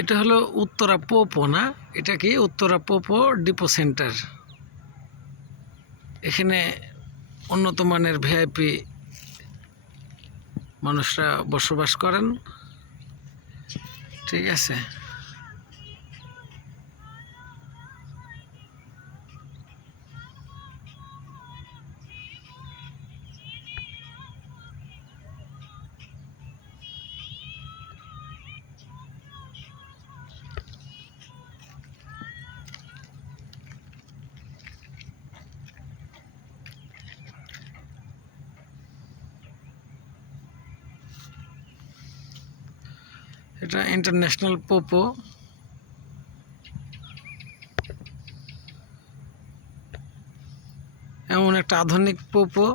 এটা হলো উত্তরা পোপো না এটা কি? উত্তরা পোপো ডিপো সেন্টার। এখানে উন্নত মানের ভিআইপি মানুষরা বসবাস করেন। ঠিক আছে? এটা ইন্টারন্যাশনাল পোপো এমন একটা আধুনিক পোপো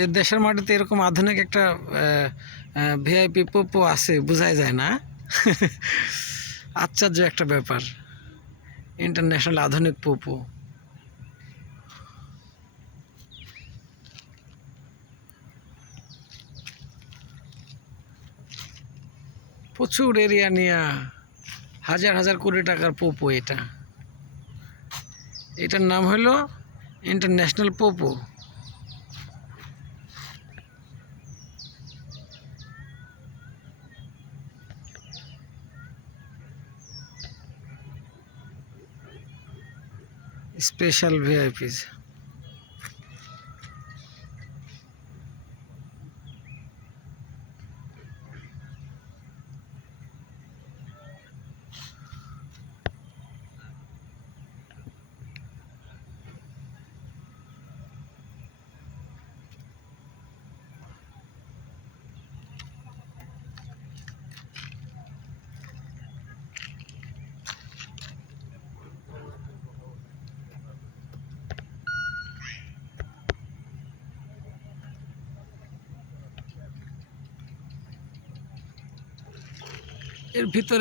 এ দেশের মাটিতে এরকম আধুনিক একটা ভিআইপি পোপো আছে, বোঝাই যায় না। আশ্চর্য একটা ব্যাপার। ইন্টারন্যাশনাল আধুনিক পোপো প্রচুর এরিয়া নিয়ে হাজার হাজার কোটি টাকার পোপো এটা। এটার নাম হলো ইন্টারন্যাশনাল পোপো স্পেশাল ভিআইপিস এর ভিতরে